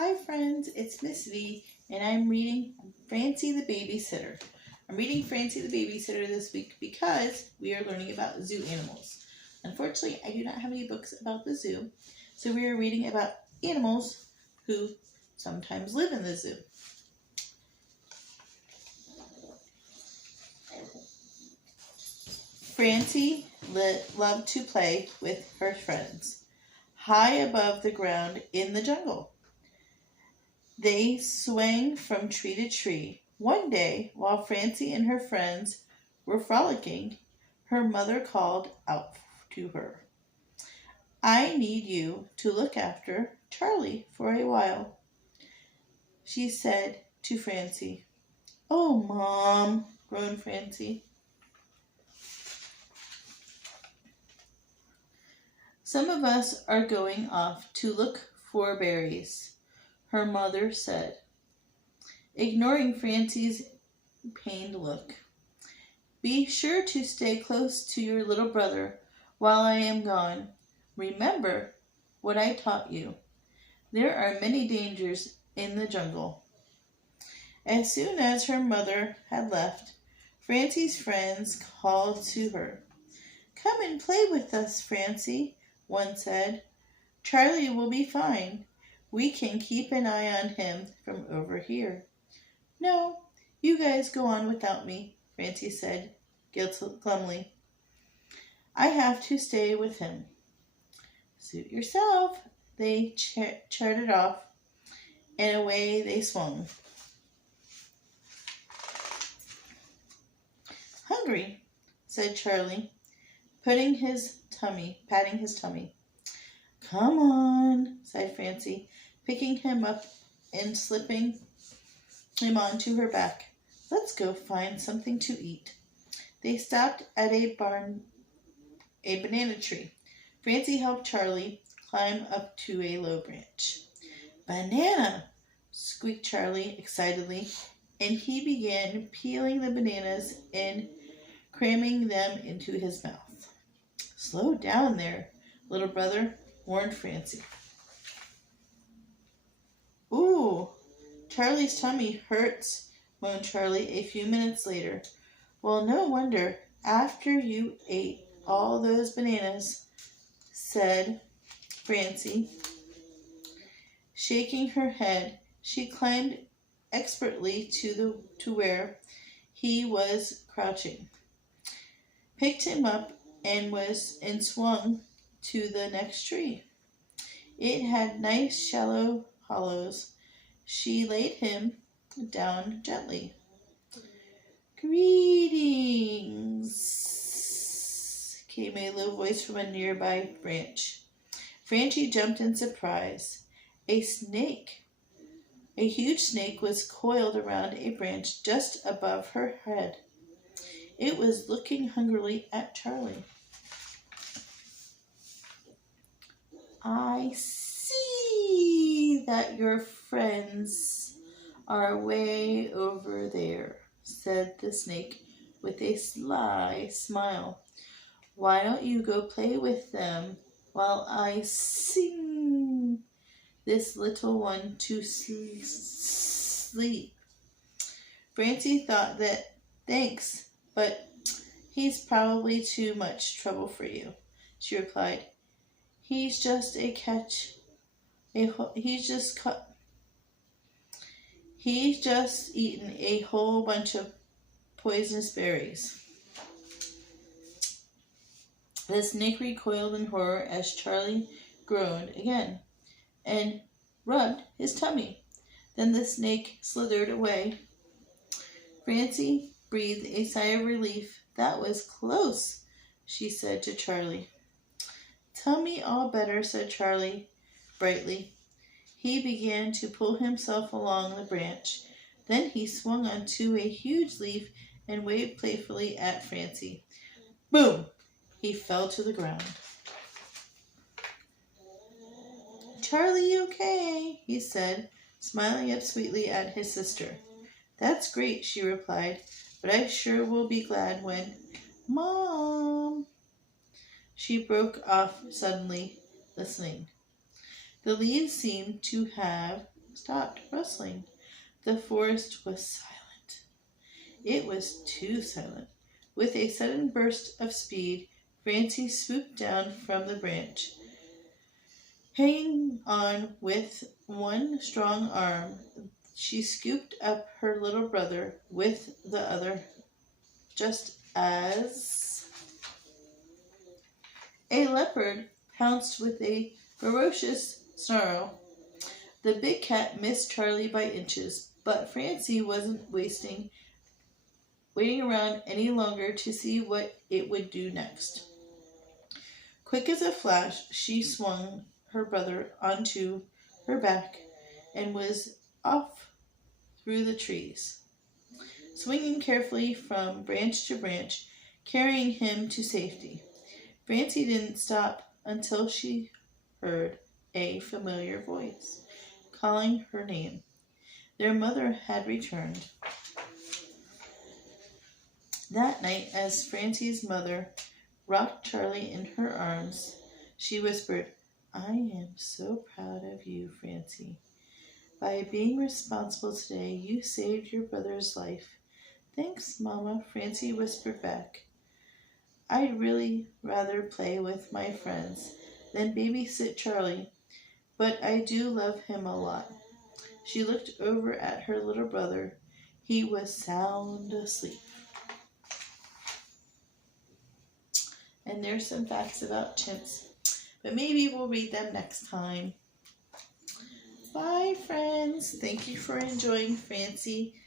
Hi friends, it's Miss V and I'm reading Francie the Baby-sitter. I'm reading Francie the Baby-sitter this week because we are learning about zoo animals. Unfortunately, I do not have any books about the zoo, so we are reading about animals who sometimes live in the zoo. Francie loved to play with her friends high above the ground in the jungle. They swang from tree to tree. One day, while Francie and her friends were frolicking, her mother called out to her, "I need you to look after Charlie for a while," she said to Francie. "Oh, Mom," groaned Francie. "Some of us are going off to look for berries," her mother said, ignoring Francie's pained look. "Be sure to stay close to your little brother while I am gone. Remember what I taught you. There are many dangers in the jungle." As soon as her mother had left, Francie's friends called to her. "Come and play with us, Francie," one said. "Charlie will be fine. We can keep an eye on him from over here." "No, you guys go on without me," Francie said glumly. "I have to stay with him." "Suit yourself." They charted off, and away they swung. "Hungry," said Charlie, patting his tummy. "Come on," sighed Francie, picking him up and slipping him onto her back. "Let's go find something to eat." They stopped at a banana tree. Francie helped Charlie climb up to a low branch. "Banana!" squeaked Charlie excitedly, and he began peeling the bananas and cramming them into his mouth. "Slow down there, little brother," warned Francie. "Ooh, Charlie's tummy hurts," moaned Charlie a few minutes later. "Well, no wonder, after you ate all those bananas," said Francie. Shaking her head, she climbed expertly to where he was crouching, picked him up, and swung to the next tree. It had nice shallow hollows. She laid him down gently. "Greetings," came a low voice from a nearby branch. Francie jumped in surprise. A huge snake was coiled around a branch just above her head. It was looking hungrily at Charlie. "I see that your friends are way over there," said the snake with a sly smile. "Why don't you go play with them while I sing this little one to sleep?" Francie thought that thanks, but he's probably too much trouble for you, she replied. He's just eaten a whole bunch of poisonous berries. The snake recoiled in horror as Charlie groaned again and rubbed his tummy. Then the snake slithered away. Francie breathed a sigh of relief. "That was close," she said to Charlie. "Tell me all better," said Charlie brightly. He began to pull himself along the branch. Then he swung onto a huge leaf and waved playfully at Francie. Boom! He fell to the ground. "Charlie, okay?" he said, smiling up sweetly at his sister. "That's great," she replied, "but I sure will be glad when—" "Mom!" She broke off suddenly, listening. The leaves seemed to have stopped rustling. The forest was silent. It was too silent. With a sudden burst of speed, Francie swooped down from the branch. Hanging on with one strong arm, she scooped up her little brother with the other, just as a leopard pounced with a ferocious snarl. The big cat missed Charlie by inches, but Francie wasn't waiting around any longer to see what it would do next. Quick as a flash, she swung her brother onto her back and was off through the trees, swinging carefully from branch to branch, carrying him to safety. Francie didn't stop until she heard a familiar voice calling her name. Their mother had returned. That night, as Francie's mother rocked Charlie in her arms, she whispered, "I am so proud of you, Francie. By being responsible today, you saved your brother's life." "Thanks, Mama," Francie whispered back. "I'd really rather play with my friends than babysit Charlie, but I do love him a lot." She looked over at her little brother. He was sound asleep. And there's some facts about chimps, but maybe we'll read them next time. Bye, friends. Thank you for enjoying Francie